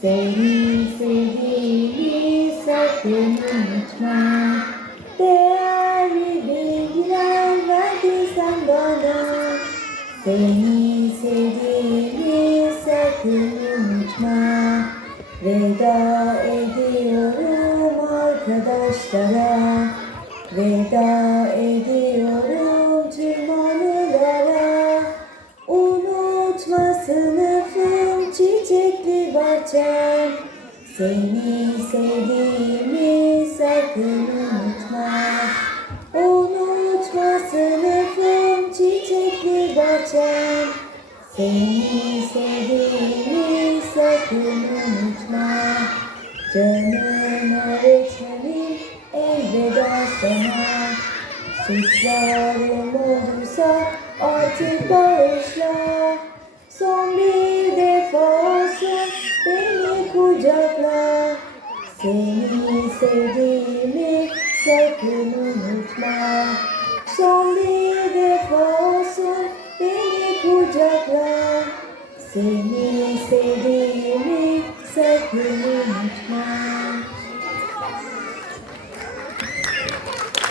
Seni sevdiğimi sakın unutma. Değerli bilgiler verdiysen bana. Seni sevdiğimi sakın unutma. Veda ediyorum arkadaşlara. Veda ediyorum tüm anılara Unutma sınıfın çiçek bahçem Seni sevdiğimi sakın unutma. Unutma sınıfım çiçekli bahçem Seni sevdiğimi sakın unutma. Canım öğretmenim elveda sana. Suçlarım olursa kucakla Seni sevdiğimi sakın unutma. Son bir defa olsun beni kucakla Seni sevdiğimi sakın unutma.